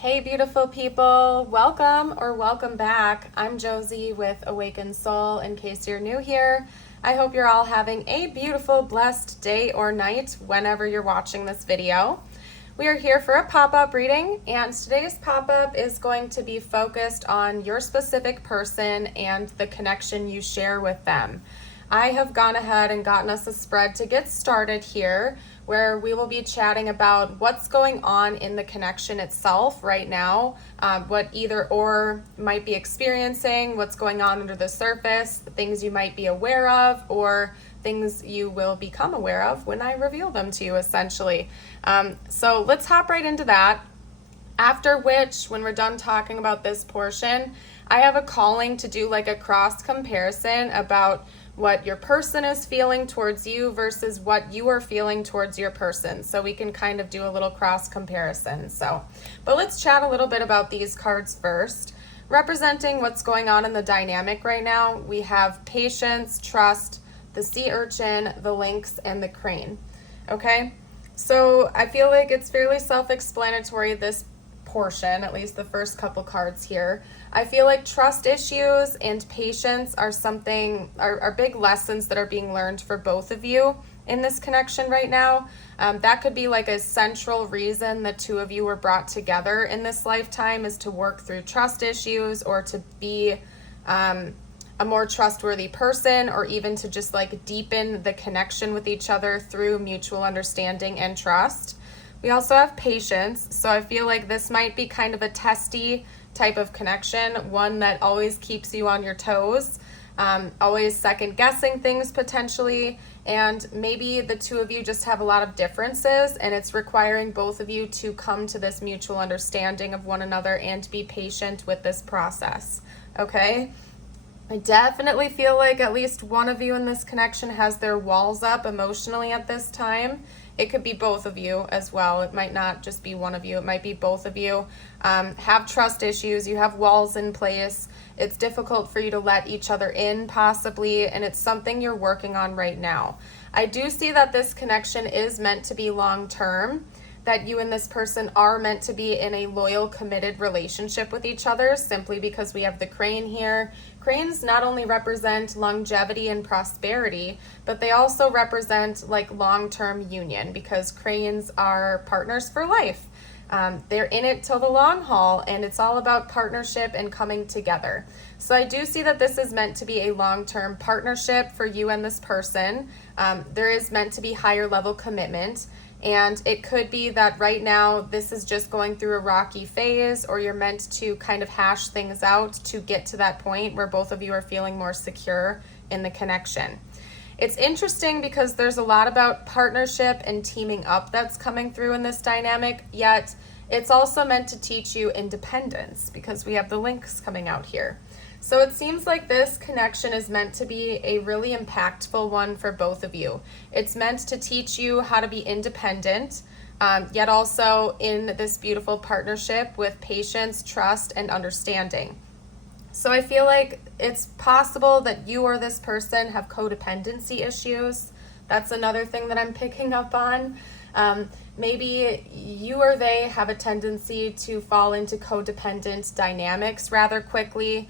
Hey, beautiful people. Welcome or welcome back. I'm Josie with Awakened Soul. In case you're new here, I hope you're all having a beautiful, blessed day or night whenever you're watching this video. We are here for a pop-up reading, and today's pop-up is going to be focused on your specific person and the connection you share with them. I have gone ahead and gotten us a spread to get started here, where we will be chatting about what's going on in the connection itself right now, what either or might be experiencing, what's going on under the surface, things you might be aware of, or things you will become aware of when I reveal them to you, essentially. So let's hop right into that. After which, when we're done talking about this portion, I have a calling to do like a cross comparison about what your person is feeling towards you versus what you are feeling towards your person. So we can kind of do a little cross comparison. But let's chat a little bit about these cards first. Representing what's going on in the dynamic right now, we have patience, trust, the sea urchin, the lynx, and the crane. Okay? So I feel like it's fairly self-explanatory, this portion, at least the first couple cards here. I feel like trust issues and patience are big lessons that are being learned for both of you in this connection right now. That could be like a central reason the two of you were brought together in this lifetime, is to work through trust issues or to be a more trustworthy person, or even to just like deepen the connection with each other through mutual understanding and trust. We also have patience, so I feel like this might be kind of a testy type of connection, one that always keeps you on your toes, always second guessing things potentially, and maybe the two of you just have a lot of differences and it's requiring both of you to come to this mutual understanding of one another and to be patient with this process, okay? I definitely feel like at least one of you in this connection has their walls up emotionally at this time. It could be both of you as well. It might not just be one of you. It might be both of you. Have trust issues. You have walls in place. It's difficult for you to let each other in possibly, and it's something you're working on right now. I do see that this connection is meant to be long-term, that you and this person are meant to be in a loyal, committed relationship with each other, simply because we have the crane here. Cranes not only represent longevity and prosperity, but they also represent like long-term union, because cranes are partners for life. They're in it till the long haul, and it's all about partnership and coming together. So I do see that this is meant to be a long-term partnership for you and this person. There is meant to be higher level commitment. And it could be that right now this is just going through a rocky phase, or you're meant to kind of hash things out to get to that point where both of you are feeling more secure in the connection. It's interesting because there's a lot about partnership and teaming up that's coming through in this dynamic, yet it's also meant to teach you independence, because we have the links coming out here. So it seems like this connection is meant to be a really impactful one for both of you. It's meant to teach you how to be independent, yet also in this beautiful partnership with patience, trust, and understanding. So I feel like it's possible that you or this person have codependency issues. That's another thing that I'm picking up on. Maybe you or they have a tendency to fall into codependent dynamics rather quickly,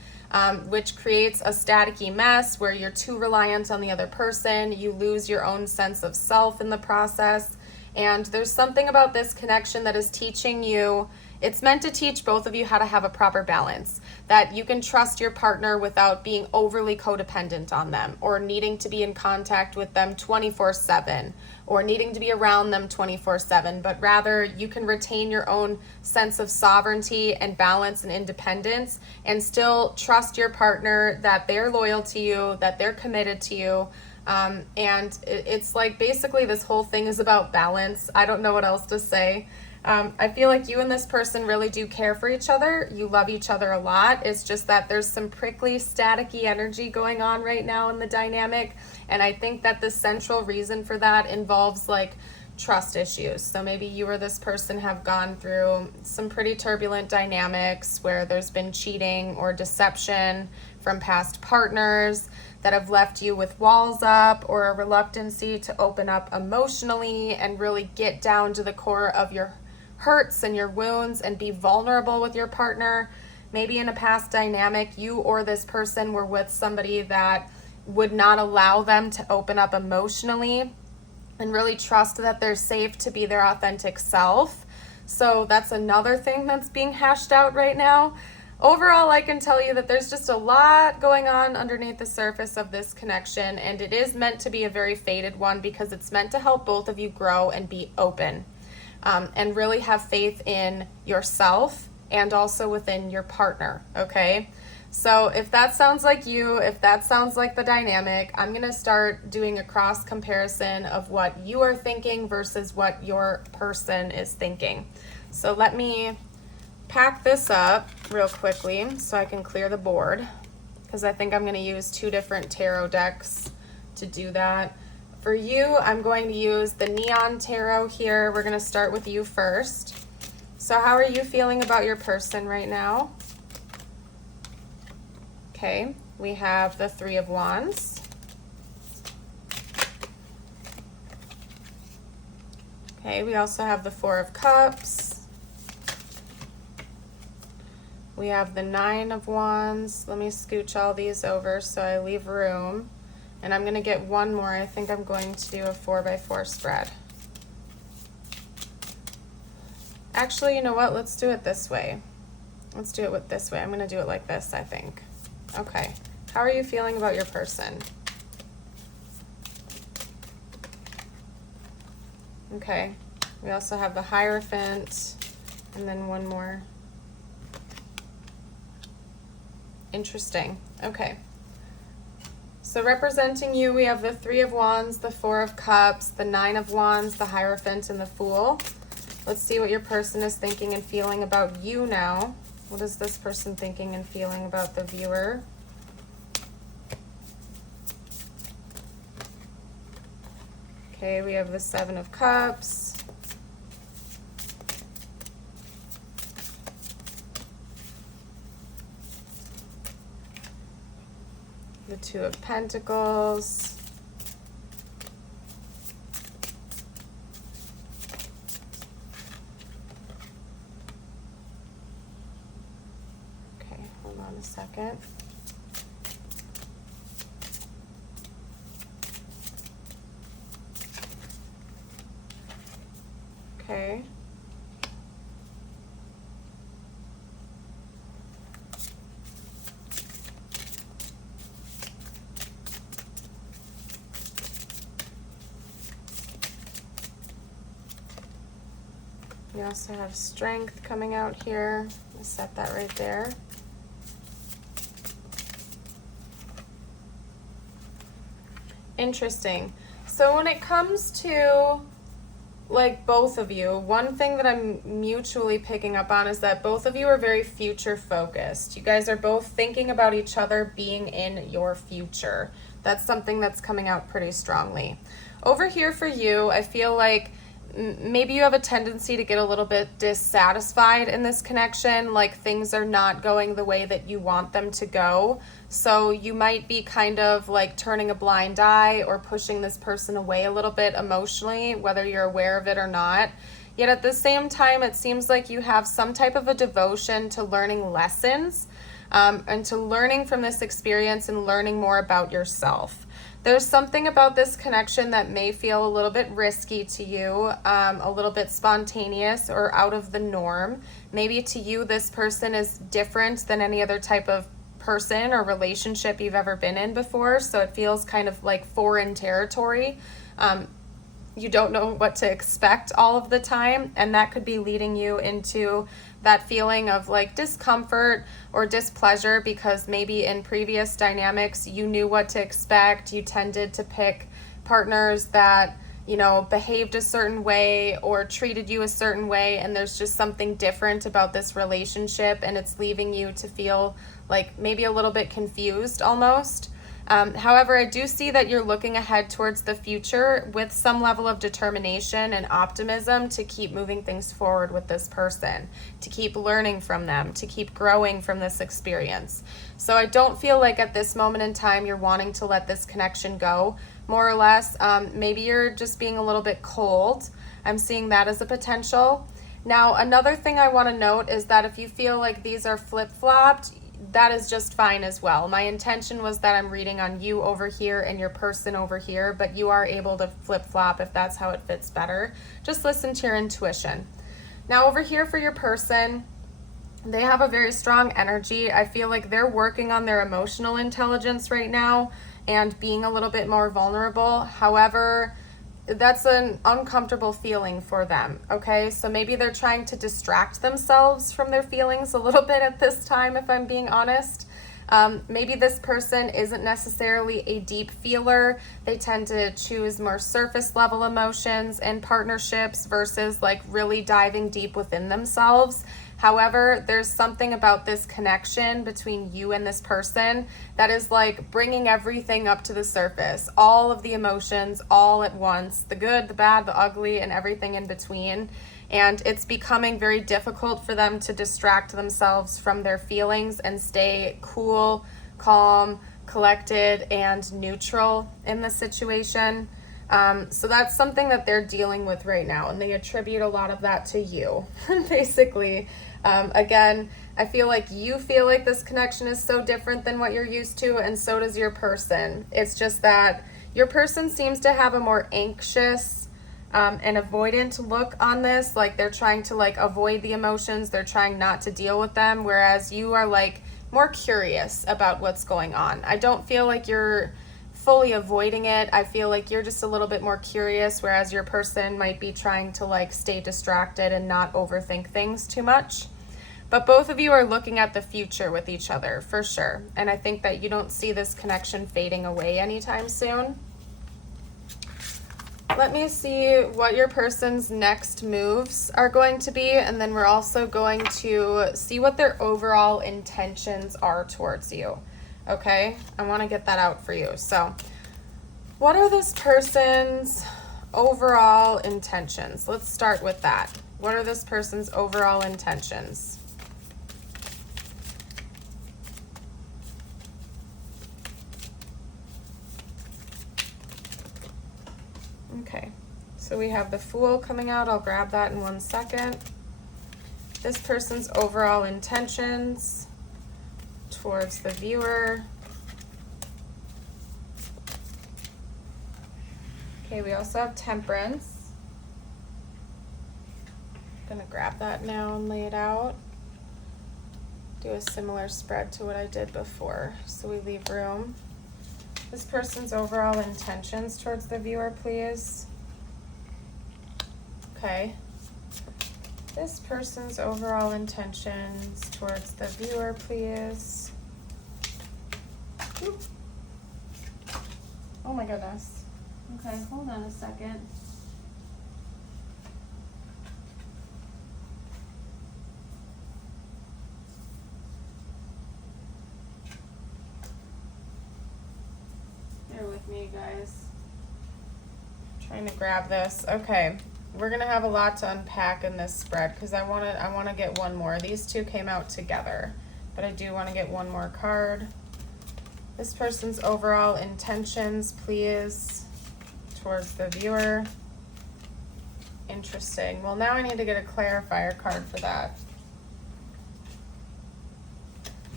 which creates a staticky mess where you're too reliant on the other person. You lose your own sense of self in the process. And there's something about this connection that is teaching you, it's meant to teach both of you how to have a proper balance, that you can trust your partner without being overly codependent on them, or needing to be in contact with them 24/7, or needing to be around them 24/7, but rather you can retain your own sense of sovereignty and balance and independence, and still trust your partner that they're loyal to you, that they're committed to you. And it's like basically this whole thing is about balance. I don't know what else to say. I feel like you and this person really do care for each other. You love each other a lot. It's just that there's some prickly, staticky energy going on right now in the dynamic. And I think that the central reason for that involves like trust issues. So maybe you or this person have gone through some pretty turbulent dynamics where there's been cheating or deception from past partners that have left you with walls up, or a reluctancy to open up emotionally and really get down to the core of your hurts and your wounds and be vulnerable with your partner. Maybe in a past dynamic, you or this person were with somebody that would not allow them to open up emotionally and really trust that they're safe to be their authentic self. So that's another thing that's being hashed out right now. Overall, I can tell you that there's just a lot going on underneath the surface of this connection, and it is meant to be a very fated one because it's meant to help both of you grow and be open, and really have faith in yourself and also within your partner, okay? So if that sounds like you, if that sounds like the dynamic, I'm going to start doing a cross comparison of what you are thinking versus what your person is thinking. So let me pack this up real quickly so I can clear the board, because I think I'm going to use two different tarot decks to do that. For you, I'm going to use the Neon Tarot here. We're going to start with you first. So how are you feeling about your person right now? Okay, we have the Three of Wands. Okay, we also have the Four of Cups. We have the Nine of Wands. Let me scooch all these over so I leave room. And I'm going to get one more. I think I'm going to do a 4x4 spread. Actually, you know what? Let's do it this way. Let's do it this way. I'm going to do it like this, I think. Okay. How are you feeling about your person? Okay. We also have the Hierophant and then one more. Interesting. Okay. So representing you, we have the Three of Wands, the Four of Cups, the Nine of Wands, the Hierophant, and the Fool. Let's see what your person is thinking and feeling about you now. What is this person thinking and feeling about the viewer? Okay, we have the Seven of Cups. The Two of Pentacles. Okay, hold on a second. Okay. We also have Strength coming out here. I'll set that right there. Interesting. So when it comes to like both of you, one thing that I'm mutually picking up on is that both of you are very future focused. You guys are both thinking about each other being in your future. That's something that's coming out pretty strongly. Over here for you, I feel like maybe you have a tendency to get a little bit dissatisfied in this connection, like things are not going the way that you want them to go. So you might be kind of like turning a blind eye or pushing this person away a little bit emotionally, whether you're aware of it or not. Yet at the same time, it seems like you have some type of a devotion to learning lessons, and to learning from this experience and learning more about yourself. There's something about this connection that may feel a little bit risky to you, a little bit spontaneous or out of the norm. Maybe to you, this person is different than any other type of person or relationship you've ever been in before. So it feels kind of like foreign territory. You don't know what to expect all of the time, and that could be leading you into that feeling of like discomfort or displeasure because maybe in previous dynamics you knew what to expect. You tended to pick partners that, you know, behaved a certain way or treated you a certain way, and there's just something different about this relationship, and it's leaving you to feel like maybe a little bit confused almost. However, I do see that you're looking ahead towards the future with some level of determination and optimism to keep moving things forward with this person, to keep learning from them, to keep growing from this experience. So I don't feel like at this moment in time you're wanting to let this connection go, more or less. Maybe you're just being a little bit cold. I'm seeing that as a potential. Now, another thing I want to note is that if you feel like these are flip-flopped, that is just fine as well. My intention was that I'm reading on you over here and your person over here, but you are able to flip-flop if that's how it fits better. Just listen to your intuition. Now, over here for your person, they have a very strong energy. I feel like they're working on their emotional intelligence right now and being a little bit more vulnerable. However, that's an uncomfortable feeling for them, okay? So maybe they're trying to distract themselves from their feelings a little bit at this time, if I'm being honest. Maybe this person isn't necessarily a deep feeler. They tend to choose more surface level emotions and partnerships versus like really diving deep within themselves. However, there's something about this connection between you and this person that is like bringing everything up to the surface, all of the emotions all at once, the good, the bad, the ugly, and everything in between. And it's becoming very difficult for them to distract themselves from their feelings and stay cool, calm, collected, and neutral in the situation. So that's something that they're dealing with right now, and they attribute a lot of that to you, basically. Again, I feel like you feel like this connection is so different than what you're used to, and so does your person. It's just that your person seems to have a more anxious and avoidant look on this, like they're trying to like avoid the emotions, they're trying not to deal with them, whereas you are like more curious about what's going on. I don't feel like you're fully avoiding it. I feel like you're just a little bit more curious, whereas your person might be trying to like stay distracted and not overthink things too much. But both of you are looking at the future with each other for sure. And I think that you don't see this connection fading away anytime soon. Let me see what your person's next moves are going to be, and then we're also going to see what their overall intentions are towards you. Okay, I want to get that out for you. So, what are this person's overall intentions? Let's start with that. What are this person's overall intentions? Okay, so we have the Fool coming out. I'll grab that in 1 second. This person's overall intentions towards the viewer. Okay, we also have Temperance. I'm gonna grab that now and lay it out. Do a similar spread to what I did before, so we leave room. This person's overall intentions towards the viewer, please. Okay. This person's overall intentions towards the viewer, please. Oop. Oh my goodness. Okay, hold on a second. Bear with me, guys. Trying to grab this. Okay. We're gonna have a lot to unpack in this spread because I wanna get one more. These two came out together, but I do want to get one more card. This person's overall intentions, please, towards the viewer. Interesting. Well, now I need to get a clarifier card for that.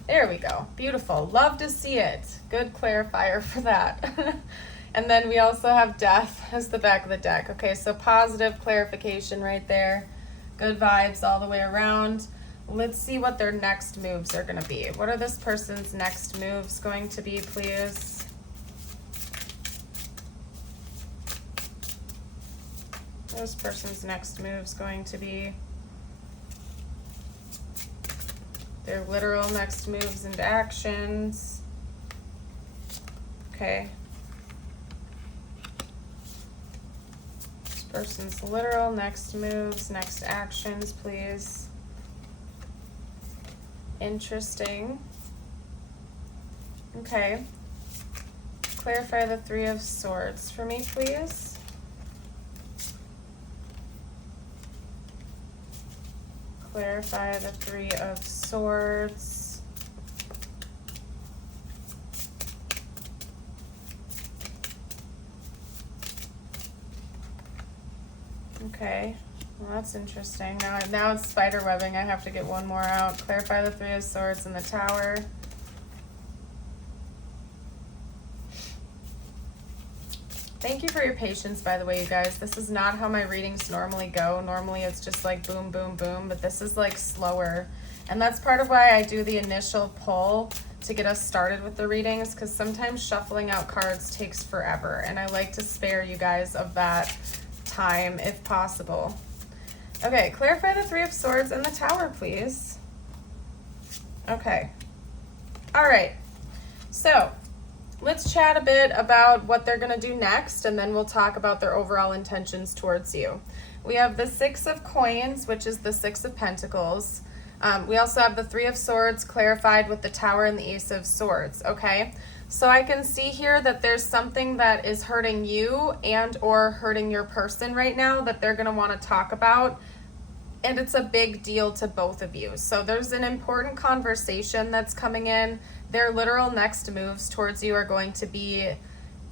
There we go. Beautiful. Love to see it. Good clarifier for that. And then we also have Death as the back of the deck. Okay, so positive clarification right there. Good vibes all the way around. Let's see what their next moves are going to be. What are this person's next moves going to be, please? This person's next moves going to be their literal next moves and actions. Okay. This person's literal next moves, next actions, please. Interesting. Okay. Clarify the Three of Swords for me, please. Clarify the Three of Swords. Okay. Well, that's interesting. Now it's spider webbing. I have to get one more out. Clarify the Three of Swords in the Tower. Thank you for your patience, by the way, you guys. This is not how my readings normally go. Normally it's just like boom, boom, boom, but this is like slower. And that's part of why I do the initial pull to get us started with the readings, because sometimes shuffling out cards takes forever, and I like to spare you guys of that time if possible. Okay, clarify the Three of Swords in the Tower, please. Okay. All right. So let's chat a bit about what they're going to do next, and then we'll talk about their overall intentions towards you. We have the Six of Coins, which is the Six of Pentacles. We also have the Three of Swords clarified with the Tower and the Ace of Swords, okay? So I can see here that there's something that is hurting you and or hurting your person right now that they're going to want to talk about, and it's a big deal to both of you. So there's an important conversation that's coming in. Their literal next moves towards you are going to be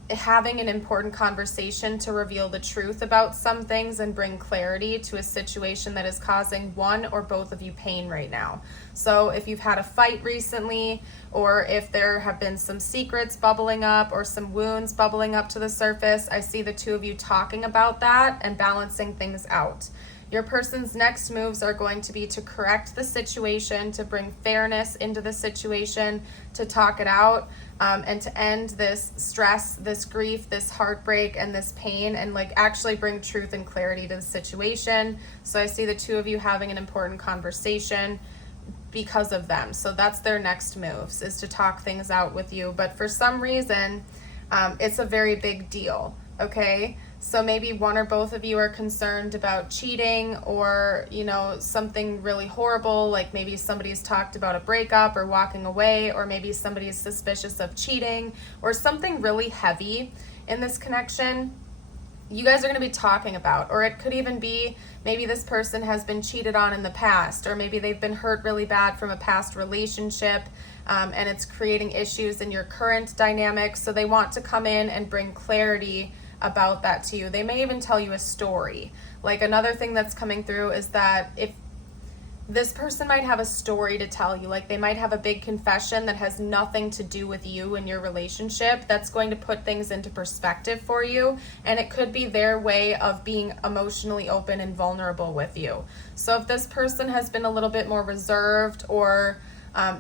having an important conversation to reveal the truth about some things and bring clarity to a situation that is causing one or both of you pain right now. So if you've had a fight recently, or if there have been some secrets bubbling up or some wounds bubbling up to the surface, I see the two of you talking about that and balancing things out. Your person's next moves are going to be to correct the situation, to bring fairness into the situation, to talk it out, and to end this stress, this grief, this heartbreak, and this pain, and like actually bring truth and clarity to the situation. So I see the two of you having an important conversation because of them. So that's their next moves, is to talk things out with you. But for some reason, it's a very big deal, okay? So maybe one or both of you are concerned about cheating, or, you know, something really horrible, like maybe somebody's talked about a breakup or walking away, or maybe somebody's suspicious of cheating, or something really heavy in this connection you guys are going to be talking about. Or it could even be maybe this person has been cheated on in the past, or maybe they've been hurt really bad from a past relationship, and it's creating issues in your current dynamic. So they want to come in and bring clarity about that to you. They may even tell you a story. Like, another thing that's coming through is that if this person might have a story to tell you, like they might have a big confession that has nothing to do with you and your relationship, that's going to put things into perspective for you, and it could be their way of being emotionally open and vulnerable with you. So if this person has been a little bit more reserved, or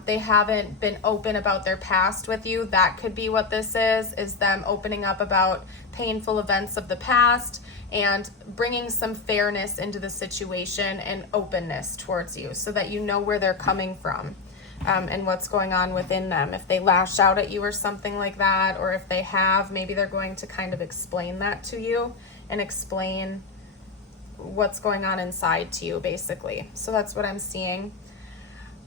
they haven't been open about their past with you, that could be what this is them opening up about painful events of the past and bringing some fairness into the situation and openness towards you, so that you know where they're coming from, and what's going on within them. If they lash out at you or something like that, or if they have, maybe they're going to kind of explain that to you and explain what's going on inside to you, basically. So that's what I'm seeing.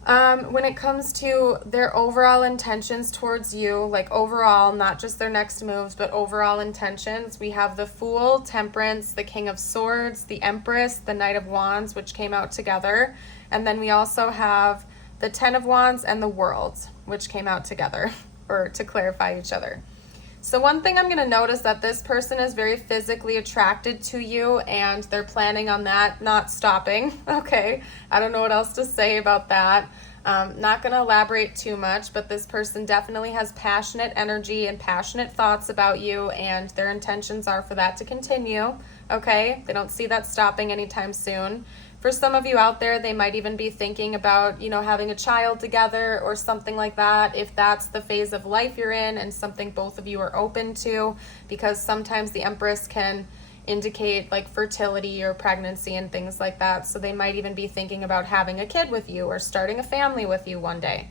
When it comes to their overall intentions towards you, like overall, not just their next moves, but overall intentions, we have the Fool, Temperance, the King of Swords, the Empress, the Knight of Wands, which came out together. And then we also have the Ten of Wands and the World, which came out together, or to clarify each other. So one thing I'm going to notice, that this person is very physically attracted to you, and they're planning on that not stopping. Okay, I don't know what else to say about that. Not going to elaborate too much, but this person definitely has passionate energy and passionate thoughts about you, and their intentions are for that to continue. Okay, they don't see that stopping anytime soon. For some of you out there, they might even be thinking about, you know, having a child together or something like that, if that's the phase of life you're in and something both of you are open to, because sometimes the Empress can indicate like fertility or pregnancy and things like that. So they might even be thinking about having a kid with you or starting a family with you one day.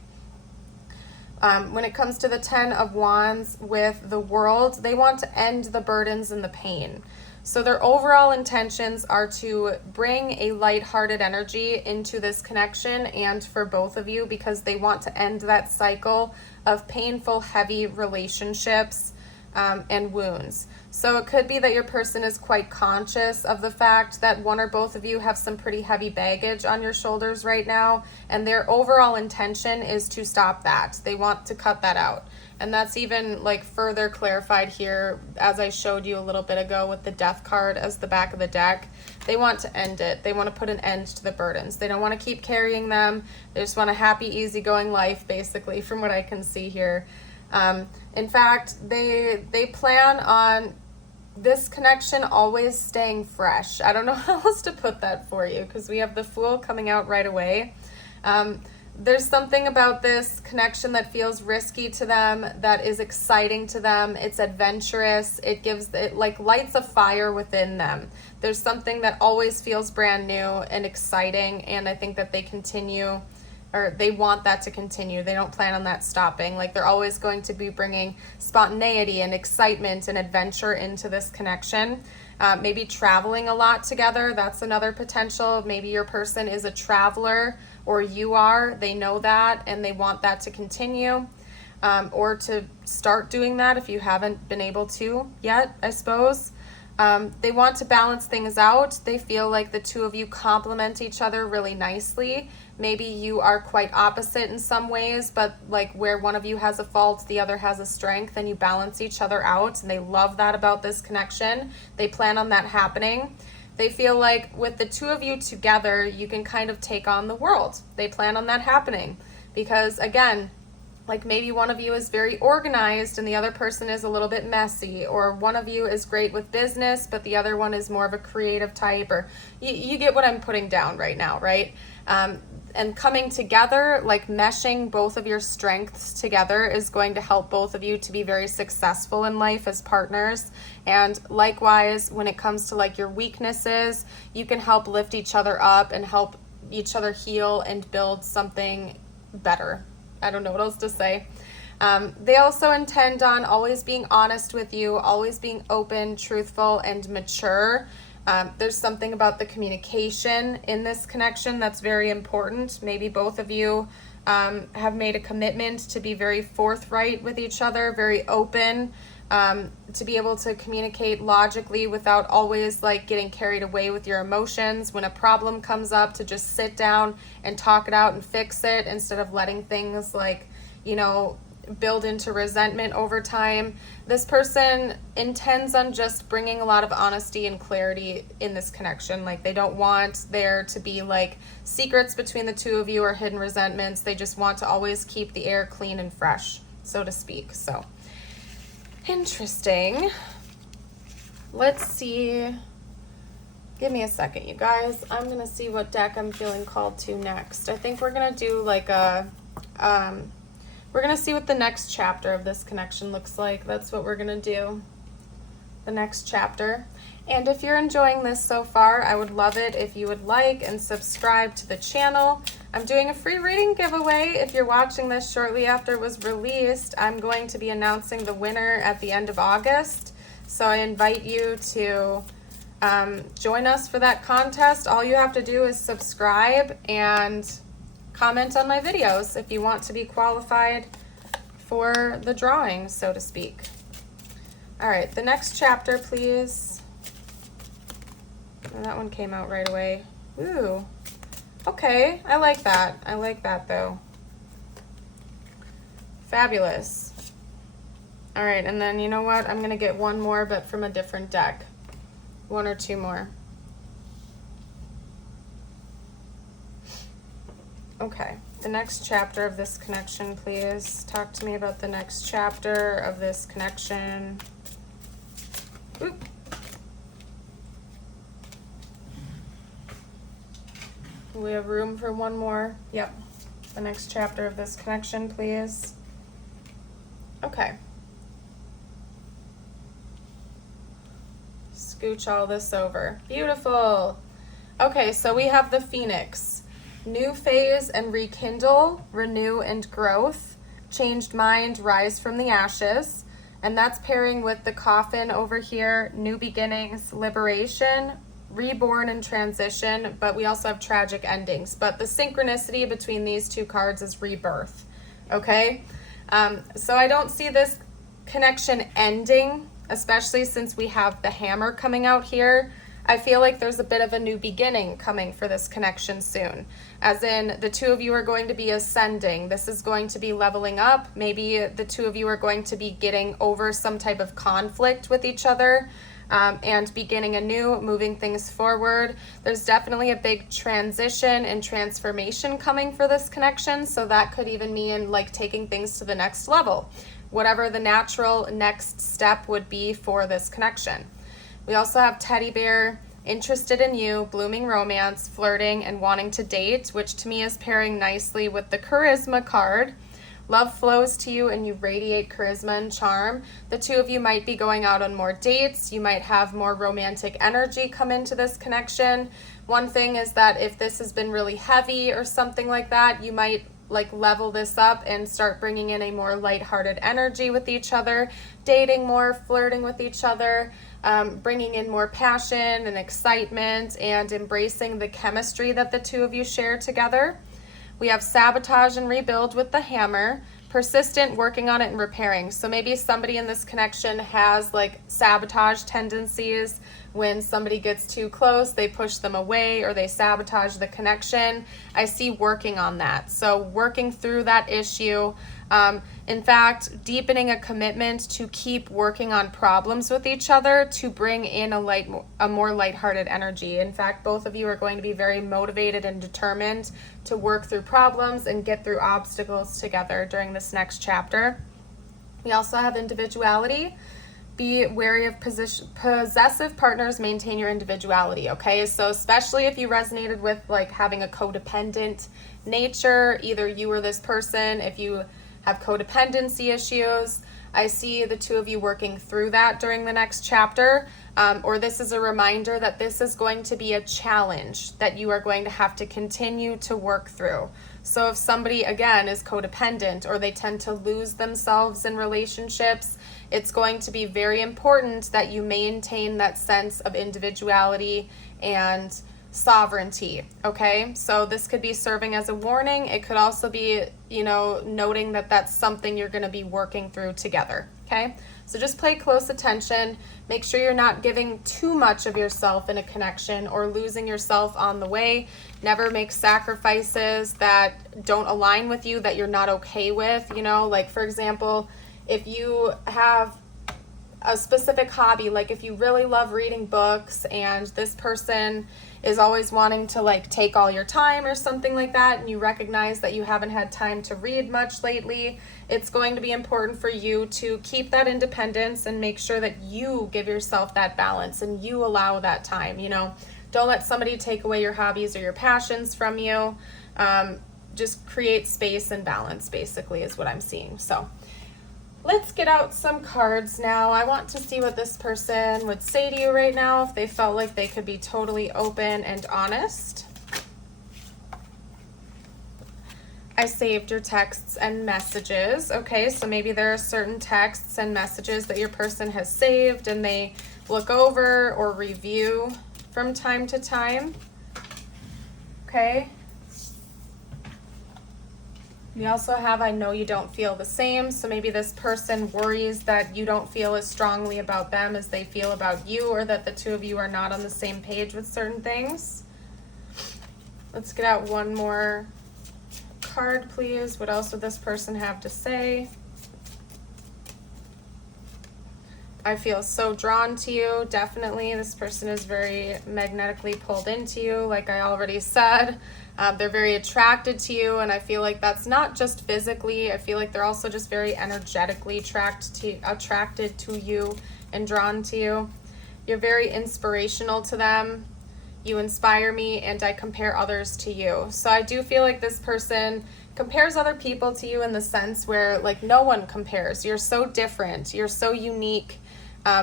When it comes to the Ten of Wands with the World, they want to end the burdens and the pain. So their overall intentions are to bring a lighthearted energy into this connection and for both of you, because they want to end that cycle of painful, heavy relationships and wounds. So it could be that your person is quite conscious of the fact that one or both of you have some pretty heavy baggage on your shoulders right now, and their overall intention is to stop that. They want to cut that out. And that's even like further clarified here, as I showed you a little bit ago with the Death card as the back of the deck. They want to end it. They want to put an end to the burdens. They don't want to keep carrying them. They just want a happy, easygoing life, basically, from what I can see here. In fact, they plan on this connection always staying fresh. I don't know how else to put that for you, because we have the Fool coming out right away. There's something about this connection that feels risky to them, that is exciting to them. It's adventurous. It like lights a fire within them. There's something that always feels brand new and exciting, and I think that they want that to continue. They don't plan on that stopping. Like, they're always going to be bringing spontaneity and excitement and adventure into this connection. Maybe traveling a lot together. That's another potential. Maybe your person is a traveler, or you are. They know that and they want that to continue, or to start doing that if you haven't been able to yet, I suppose. They want to balance things out. They feel like the two of you complement each other really nicely. Maybe you are quite opposite in some ways, but like where one of you has a fault, the other has a strength, and you balance each other out. And they love that about this connection. They plan on that happening. They feel like with the two of you together, you can kind of take on the world. They plan on that happening because, again, like maybe one of you is very organized and the other person is a little bit messy, or one of you is great with business, but the other one is more of a creative type, or you get what I'm putting down right now, right? And coming together, like meshing both of your strengths together, is going to help both of you to be very successful in life as partners. And likewise, when it comes to like your weaknesses, you can help lift each other up and help each other heal and build something better. I don't know what else to say. They also intend on always being honest with you, always being open, truthful, and mature. There's something about the communication in this connection that's very important. Maybe both of you have made a commitment to be very forthright with each other, very open, to be able to communicate logically without always like getting carried away with your emotions. When a problem comes up, to just sit down and talk it out and fix it instead of letting things like, build into resentment over time. This person intends on just bringing a lot of honesty and clarity in this connection. Like, they don't want there to be like secrets between the two of you or hidden resentments. They just want to always keep the air clean and fresh, so to speak. So interesting. Let's see. Give me a second, you guys. I'm gonna see what deck I'm feeling called to next. I think we're gonna do like we're going to see what the next chapter of this connection looks like. That's what we're going to do. The next chapter. And if you're enjoying this so far, I would love it if you would like and subscribe to the channel. I'm doing a free reading giveaway. If you're watching this shortly after it was released, I'm going to be announcing the winner at the end of August. So I invite you to join us for that contest. All you have to do is subscribe and comment on my videos if you want to be qualified for the drawing, so to speak. All right, the next chapter, please. And that one came out right away. Ooh, okay, I like that. I like that though. Fabulous. All right, and then you know what? I'm gonna get one more, but from a different deck. One or two more. Okay, the next chapter of this connection, please. Talk to me about the next chapter of this connection. Oop. We have room for one more. Yep, the next chapter of this connection, please. Okay. Scooch all this over. Beautiful. Okay, so we have the Phoenix. New phase and rekindle, renew and growth, changed mind, rise from the ashes. And that's pairing with the Coffin over here, new beginnings, liberation, reborn and transition, but we also have tragic endings. But the synchronicity between these two cards is rebirth, okay? So I don't see this connection ending. especially since we have the hammer coming out here. I feel like there's a bit of a new beginning coming for this connection soon. As in, the two of you are going to be ascending. This is going to be leveling up. Maybe the two of you are going to be getting over some type of conflict with each other, and beginning anew, moving things forward. There's definitely a big transition and transformation coming for this connection. So that could even mean like taking things to the next level, whatever the natural next step would be for this connection. We also have teddy bear, interested in you, blooming romance, flirting, and wanting to date, which to me is pairing nicely with the charisma card. Love flows to you and you radiate charisma and charm. The two of you might be going out on more dates. You might have more romantic energy come into this connection. One thing is that if this has been really heavy or something like that, you might like level this up and start bringing in a more lighthearted energy with each other, dating more, flirting with each other, bringing in more passion and excitement, and embracing the chemistry that the two of you share together. We have sabotage and rebuild with the hammer, persistent, working on it and repairing. So maybe somebody in this connection has like sabotage tendencies. When somebody gets too close, they push them away or they sabotage the connection. I see working on that. So working through that issue. In fact, deepening a commitment to keep working on problems with each other to bring in a more lighthearted energy. In fact, both of you are going to be very motivated and determined to work through problems and get through obstacles together during this next chapter. We also have individuality. Be wary of possessive partners. Maintain your individuality, okay? So especially if you resonated with like having a codependent nature, either you or this person, if you have codependency issues, I see the two of you working through that during the next chapter, or this is a reminder that this is going to be a challenge that you are going to have to continue to work through. So if somebody, again, is codependent or they tend to lose themselves in relationships, it's going to be very important that you maintain that sense of individuality and sovereignty, okay? So this could be serving as a warning. It could also be, noting that that's something you're going to be working through together, okay? So just pay close attention. Make sure you're not giving too much of yourself in a connection or losing yourself on the way. Never make sacrifices that don't align with you, that you're not okay with, like for example, if you have a specific hobby, like if you really love reading books and this person is always wanting to like take all your time or something like that, and you recognize that you haven't had time to read much lately, it's going to be important for you to keep that independence and make sure that you give yourself that balance and you allow that time. Don't let somebody take away your hobbies or your passions from you. Just create space and balance, basically, is what I'm seeing. So let's get out some cards now. I want to see what this person would say to you right now if they felt like they could be totally open and honest. I saved your texts and messages. Okay, so maybe there are certain texts and messages that your person has saved and they look over or review from time to time. Okay. We also have, I know you don't feel the same. So maybe this person worries that you don't feel as strongly about them as they feel about you, or that the two of you are not on the same page with certain things. Let's get out one more card, please. What else would this person have to say? I feel so drawn to you. Definitely, this person is very magnetically pulled into you, like I already said. They're very attracted to you, and I feel like that's not just physically. I feel like they're also just very energetically attracted to you and drawn to you. You're very inspirational to them. You inspire me, and I compare others to you. So I do feel like this person compares other people to you in the sense where like no one compares. You're so different. You're so unique.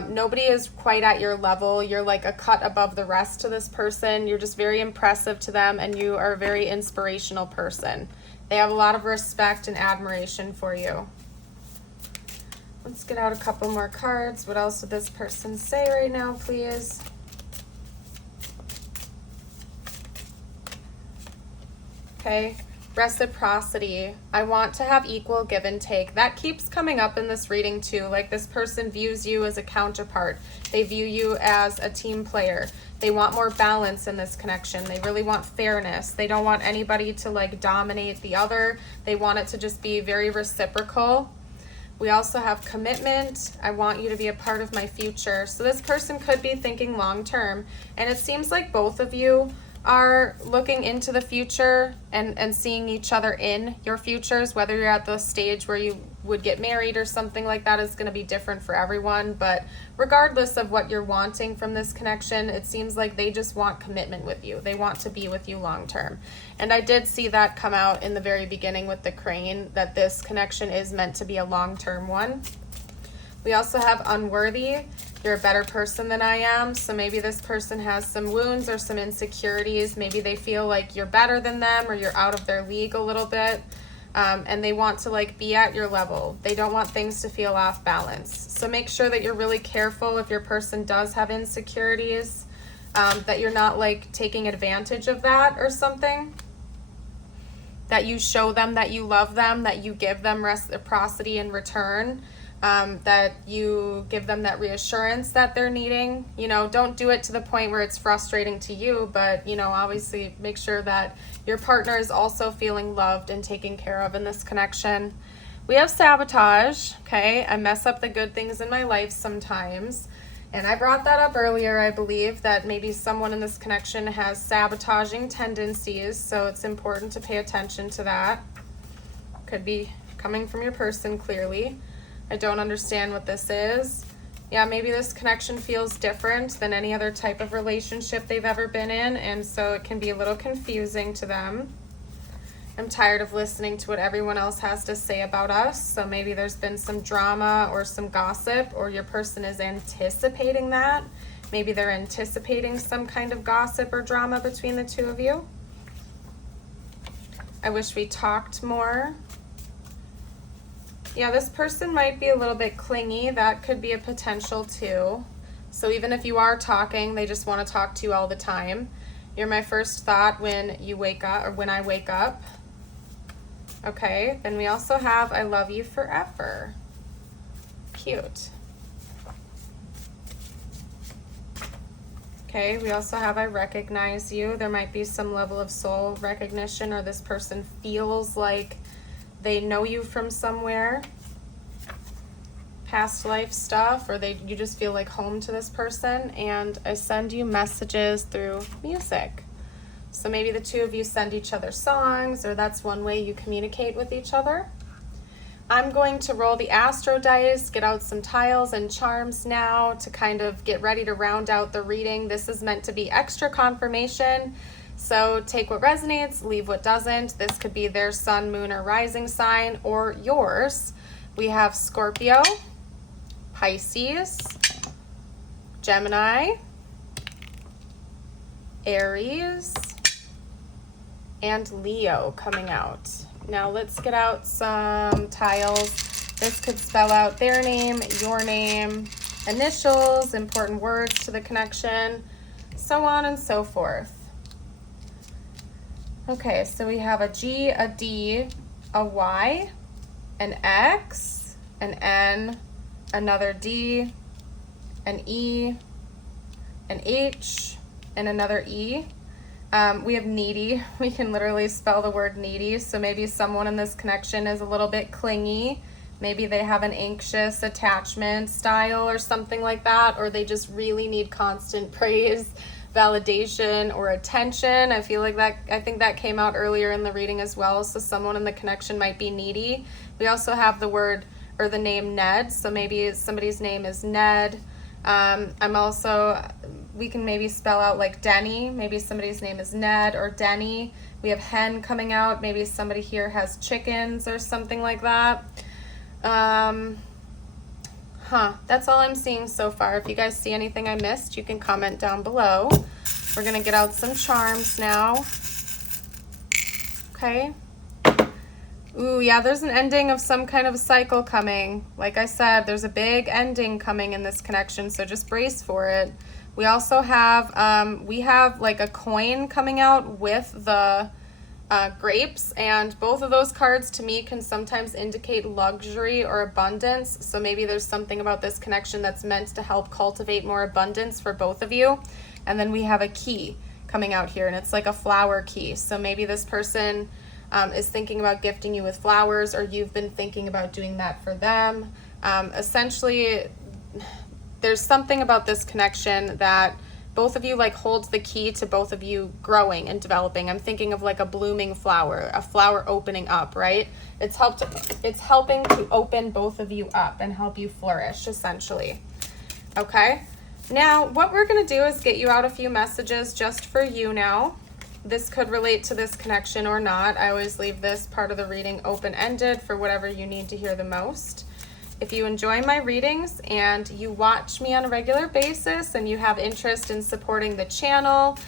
Nobody is quite at your level. You're like a cut above the rest to this person. You're just very impressive to them, and you are a very inspirational person. They have a lot of respect and admiration for you. Let's get out a couple more cards. What else would this person say right now, please? Okay. Reciprocity. I want to have equal give and take. That keeps coming up in this reading too. Like this person views you as a counterpart. They view you as a team player. They want more balance in this connection. They really want fairness. They don't want anybody to like dominate the other. They want it to just be very reciprocal. We also have commitment. I want you to be a part of my future. So this person could be thinking long term. And it seems like both of you are looking into the future and seeing each other in your futures. Whether you're at the stage where you would get married or something like that is going to be different for everyone. But regardless of what you're wanting from this connection, it seems like they just want commitment with you. They want to be with you long term. And I did see that come out in the very beginning with the crane, that this connection is meant to be a long-term one. We also have unworthy. You're a better person than I am. So maybe this person has some wounds or some insecurities. Maybe they feel like you're better than them or you're out of their league a little bit. And they want to like be at your level. They don't want things to feel off balance. So make sure that you're really careful if your person does have insecurities, that you're not like taking advantage of that or something. That you show them that you love them, that you give them reciprocity in return. That you give them that reassurance that they're needing. You know, don't do it to the point where it's frustrating to you, but, you know, obviously make sure that your partner is also feeling loved and taken care of in this connection. We have sabotage, okay? I mess up the good things in my life sometimes. And I brought that up earlier, I believe, that maybe someone in this connection has sabotaging tendencies, so it's important to pay attention to that. Could be coming from your person, clearly. I don't understand what this is. Yeah, maybe this connection feels different than any other type of relationship they've ever been in, and so it can be a little confusing to them. I'm tired of listening to what everyone else has to say about us, so maybe there's been some drama or some gossip, or your person is anticipating that. Maybe they're anticipating some kind of gossip or drama between the two of you. I wish we talked more. Yeah, this person might be a little bit clingy. That could be a potential too. So even if you are talking, they just want to talk to you all the time. You're my first thought when you wake up, or when I wake up. Okay, then we also have I love you forever. Cute. Okay, we also have I recognize you. There might be some level of soul recognition, or this person feels like they know you from somewhere, past life stuff, or you just feel like home to this person. And I send you messages through music. So maybe the two of you send each other songs, or that's one way you communicate with each other. I'm going to roll the Astro dice, get out some tiles and charms now to kind of get ready to round out the reading. This is meant to be extra confirmation. So take what resonates, leave what doesn't. This could be their sun, moon, or rising sign, or yours. We have Scorpio, Pisces, Gemini, Aries, and Leo coming out. Now let's get out some tiles. This could spell out their name, your name, initials, important words to the connection, so on and so forth. Okay, so we have a G, a D, a Y, an X, an N, another D, an E, an H, and another E. We have needy. We can literally spell the word needy. So maybe someone in this connection is a little bit clingy. Maybe they have an anxious attachment style or something like that, or they just really need constant praise, validation, or attention. I feel like that, I think that came out earlier in the reading as well. So someone in the connection might be needy. We also have the word or the name Ned. So maybe somebody's name is Ned. We can maybe spell out like Denny. Maybe somebody's name is Ned or Denny. We have hen coming out. Maybe somebody here has chickens or something like that. That's all I'm seeing so far. If you guys see anything I missed, you can comment down below. We're gonna get out some charms now. Okay. Ooh, yeah, there's an ending of some kind of a cycle coming. Like I said, there's a big ending coming in this connection, so just brace for it. We also have, we have like a coin coming out with the grapes, and both of those cards to me can sometimes indicate luxury or abundance. So maybe there's something about this connection that's meant to help cultivate more abundance for both of you. And then we have a key coming out here, and it's like a flower key. So maybe this person is thinking about gifting you with flowers, or you've been thinking about doing that for them. Essentially, there's something about this connection that both of you like holds the key to both of you growing and developing. I'm thinking of like a blooming flower, a flower opening up, right? It's helping to open both of you up and help you flourish, essentially. Okay, now what we're going to do is get you out a few messages just for you now. This could relate to this connection or not. I always leave this part of the reading open-ended for whatever you need to hear the most. If you enjoy my readings and you watch me on a regular basis and you have interest in supporting the channel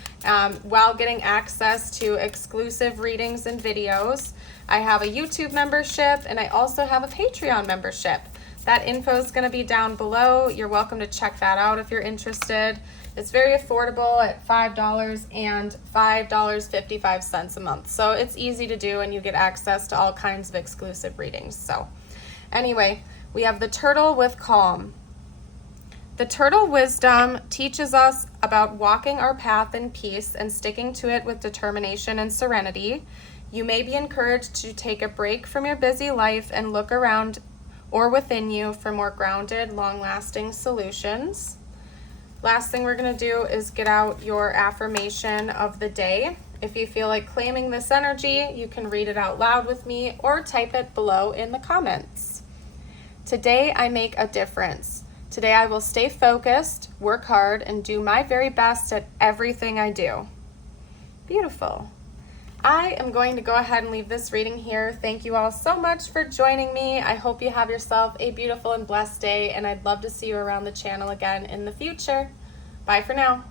while getting access to exclusive readings and videos, I have a YouTube membership and I also have a Patreon membership. That info is going to be down below. You're welcome to check that out if you're interested. It's very affordable at $5 and $5.55 a month. So it's easy to do and you get access to all kinds of exclusive readings. So anyway, we have the turtle with calm. The turtle wisdom teaches us about walking our path in peace and sticking to it with determination and serenity. You may be encouraged to take a break from your busy life and look around or within you for more grounded, long-lasting solutions. Last thing we're going to do is get out your affirmation of the day. If you feel like claiming this energy, you can read it out loud with me or type it below in the comments. Today I make a difference. Today I will stay focused, work hard, and do my very best at everything I do. Beautiful. I am going to go ahead and leave this reading here. Thank you all so much for joining me. I hope you have yourself a beautiful and blessed day, and I'd love to see you around the channel again in the future. Bye for now.